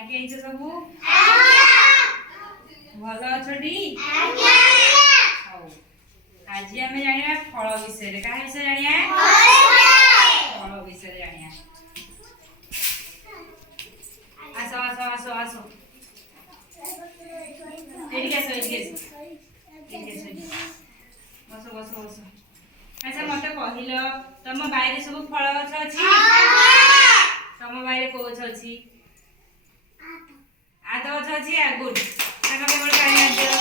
କାହିଁକି ହେଇଛ ସବୁ? ଭଲ ଅଛଟି? ହଉ ଆଜି ଆମେ ଜାଣିବା ଫଳ ବିଷୟରେ। କାହା ବିଷୟରେ ଜାଣିବା? ଫଳ ବିଷୟରେ ଜାଣିବା। ଆସ ଆସ ଆସ ଆସ ଏଠିକି ଆସ ଏଠିକି ଆସ ଏଠିକି ଆସ ବସ ବସ ବସ। ଆଚ୍ଛା ମତେ କହିଲ ତମ ବାଇରେ ସବୁ ଫଳ ଗଛ ଅଛି? ତମ ବାଇରେ କୋଉ ଗଛ ଅଛି? ଆତ ଗଛ ଅଛି। ଗୁଡ ତାଙ୍କ କେବଳ ପାଣି ଦିଅ।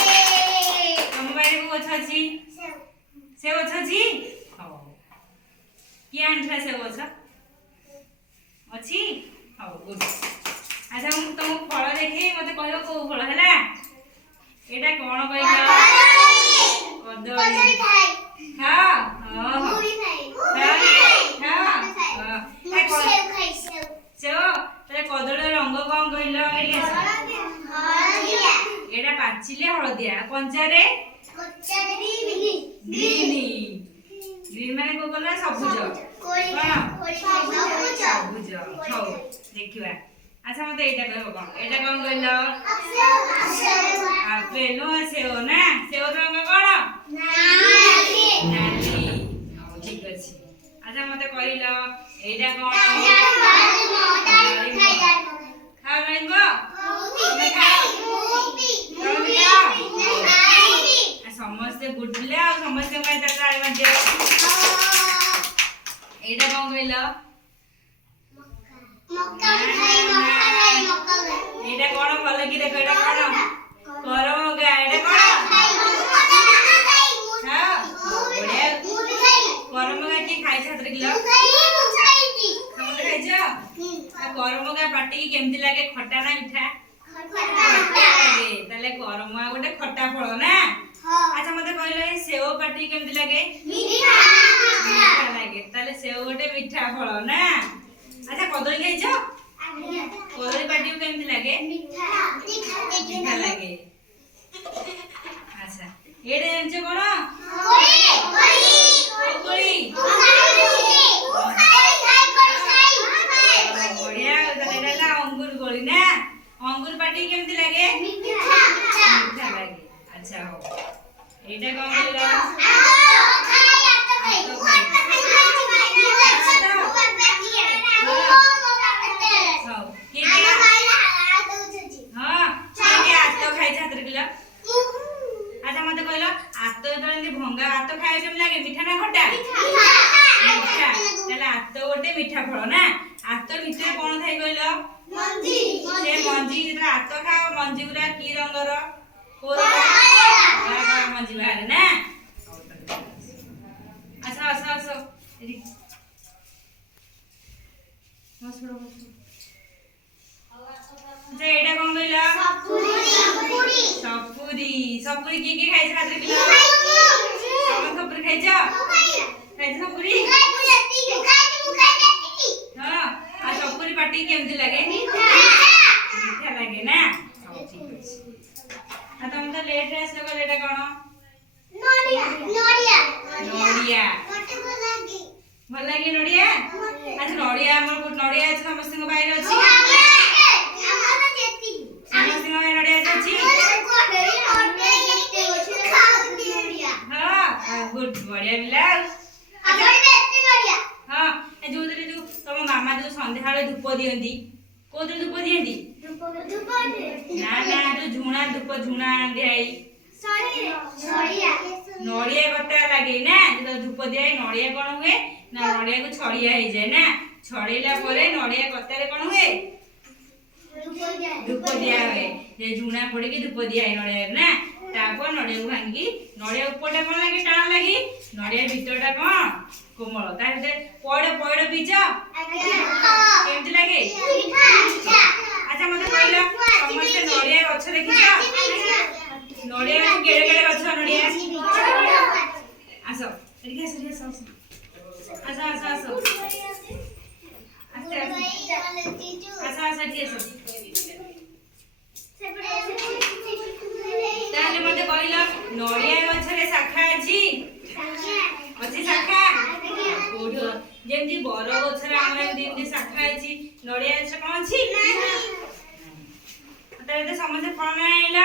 ତମ ବାଇରେ କୋଉ ଗଛ ଅଛି? ସେଓ ଗଛ ଅଛି। ହଉ କିଏ ଆଣିଥିଲା ସେଓ ଗଛ? ଅଛି। ହଉ ଗୁଡ। ଆଚ୍ଛା ମୁଁ ତମକୁ ଫଳ ଦେଖେଇ ମତେ କହିବ କୋଉ ଫଳ ହେଲା। ଏଇଟା କଣ କହିଲ? କଦଳୀ। ଖାଅ। ସେଓ ତାହେଲେ କଦଳୀର ରଙ୍ଗ କଣ କହିଲ? ଏଇଟା ପାଚିଲେ ହଳଦିଆ, କଞ୍ଚାରେ ଗ୍ରୀନ। ଗ୍ରୀନ ମାନେ କୋଉ କଲର? ସବୁଜ। ସବୁଜ। ହଉ ଦେଖିବା। ଆଚ୍ଛା ମତେ ଏଇଟା କହିବ କଣ? ଏଇଟା କଣ କହିଲ? ଆପେଲ। ସେଓ ନା? ସେଓ ରଙ୍ଗ କଣ? ନାଲି। ହଉ ଠିକ ଅଛି। ଆଚ୍ଛା ମତେ କହିଲ ଏଇଟା କଣ? ଖାଅ ରହିବ। ତମେ ଖାଅ। ସମସ୍ତେ ଗୁଡ ପିଲା ଆଉ ସମସ୍ତେ ପାଇଁ ତାକୁ ଆଣି ଦିଅ। ଏଇଟା କଣ କହିଲ? ଏଇଟା କଣ? ଭଲ କି ଦେଖ। ଏଇଟା କଣ? କରମଙ୍ଗା। ଏଇଟା କଣ? କରମଙ୍ଗା କିଏ ଖାଇଛ? ହାତରେ କିଲୋ ସମସ୍ତେ ଖାଇଛ? କରମଙ୍ଗା ପାଟିକି କେମିତି ଲାଗେ? ଖଟା ନା ମିଠା? ତାହେଲେ କରମଙ୍ଗା ଗୋଟେ ଖଟା ଫଳ ନା? ଆଚ୍ଛା ମତେ କହିଲ ଏଇ ସେଓ ପାଟିକି କେମିତି ଲାଗେ? ମିଠା ଲାଗେ। ତାହେଲେ ସେଓ ଗୋଟେ ମିଠା ଫଳ ନା? ଆଚ୍ଛା କଦଳୀ ଖାଇଛ? କଦଳୀ ପାଟିକୁ କେମିତି ଲାଗେ? ମିଠା ଲାଗେ। ଆଚ୍ଛା ଏଇଟା ଜାଣିଛ କଣ? ବଢିଆ। ତାହେଲେ ଏଇଟା ହେଲା ଅଙ୍ଗୁର କୋଳି ନା? ଅଙ୍ଗୁର ପାଟିକି କେମିତି ଲାଗେ? ମିଠା ଲାଗେ। ଆଚ୍ଛା ହଉ ଏଇଟା କଣ କହିଲ? ଆଚ୍ଛା ମତେ କହିଲ ଆତ ଯେତେବେଳେ ଭଙ୍ଗା ଆତ ଖାଇବା କେମିତି ଲାଗେ? ମିଠା ନା ଖଟା? ମିଠା। ତାହେଲେ ଆତ ଗୋଟେ ମିଠା ଫଳ ନା? ଆତ ଭିତରେ କଣ ଥାଏ କହିଲ? ସେ ମଞ୍ଜି। ଯେତେବେଳେ ଆତ ଖାଅ ମଞ୍ଜି ଗୁରା କି ରଙ୍ଗର? ମଞ୍ଜି ବାହାରେ ନା? ଆସ ଆସ ଆସ ଏଇଟା କଣ କହିଲ? ସପୁରୀ। ସପୁରୀ କିଏ କିଏ ଖାଇଛ? ହାତରେ କିଲୋ। ତମେ ସପୁରୀ ଖାଇଛ? ଖାଇଛ ସପୁରୀ? ହଁ। ଆଉ ସପୁରୀ ପାଟିକି କେମିତି ଲାଗେ? ମିଠା ଲାଗେ ନା? ହଉ ଠିକ ଅଛି। ଆଉ ତମେ ତ ଲେଟ୍ ରେ ଆସିଲ କହିଲ ଏଇଟା କଣ? ନଡ଼ିଆ। ଭଲ ଲାଗେ ନଡ଼ିଆ? ଆଚ୍ଛା ନଡ଼ିଆ ଆମର ନଡ଼ିଆ ଅଛି ସମସ୍ତଙ୍କ ବାଇରେ ଅଛି? ସମସ୍ତଙ୍କ ବାଇରେ ନଡ଼ିଆ ଅଛି? ହଁ ଗୁଡ। ବଢିଆ ପିଲା। ହଁ ଯୋଉଥିରେ ଯୋଉ ତମ ମାମା ଯୋଉ ସନ୍ଧ୍ୟାବେଳେ ଧୂପ ଦିଅନ୍ତି କୋଉଥିରେ ଧୂପ ଦିଅନ୍ତି? ନା ନା ଯୋଉ ଝୁଣା ଧୂପ ଝୁଣା ଦିଆଇ ନଡ଼ିଆ କତା ଲାଗେ ନା? ଯେତେବେଳେ ଧୂପ ଦିଆଇ ନଡ଼ିଆ କଣ ହୁଏ ନା? ନଡ଼ିଆକୁ ଛଡିଆ ହେଇଯାଏ ନା? ଛଡେଇଲା ପରେ ନଡ଼ିଆ କତାରେ କଣ ହୁଏ? ଧୂପ ଦିଆ ହୁଏ। ଯେ ଝୁଣା ପଡିକି ଧୂପ ଦିଆ ହୁଏ ନଡ଼ିଆରେ ନା? ତାପରେ ନଡ଼ିଆକୁ ଭାଙ୍ଗି ନଡ଼ିଆ ଉପରଟା କଣ ଲାଗେ? ଟାଣ ଲାଗି। ନଡ଼ିଆ ଭିତରଟା କଣ? କୋମଳ। ତା ଭିତରେ ପଇଡ଼ ପିଇଛ? କେମିତି ଲାଗେ? ଆଚ୍ଛା ମତେ କହିଲ ସମସ୍ତେ ନଡ଼ିଆ ଗଛ ଦେଖିଛ? ନଡ଼ିଆ ଗଛ କେଡେ କେଡେ ଗଛ? ନଡ଼ିଆ ଆସ ଏଠିକି ଆସ ଏଠିକି ଆସ ଆସ ଆସ ଆସ ଆସ୍ତେ ଆସ ଆସ ଏଠିକି ଆସ। ତାହେଲେ ମତେ କହିଲ ନଡ଼ିଆ ଗଛରେ ଶାଖା ଅଛି? ଶାଖା କୋଉଠି? ଯେମିତି ବର ଗଛରେ ଆମର ଏମିତି ଶାଖା ଅଛି, ନଡ଼ିଆ ଗଛ କଣ ଅଛି? ତାହେଲେ ସମସ୍ତେ ଫଳ ନେଇ ଆଇଲ।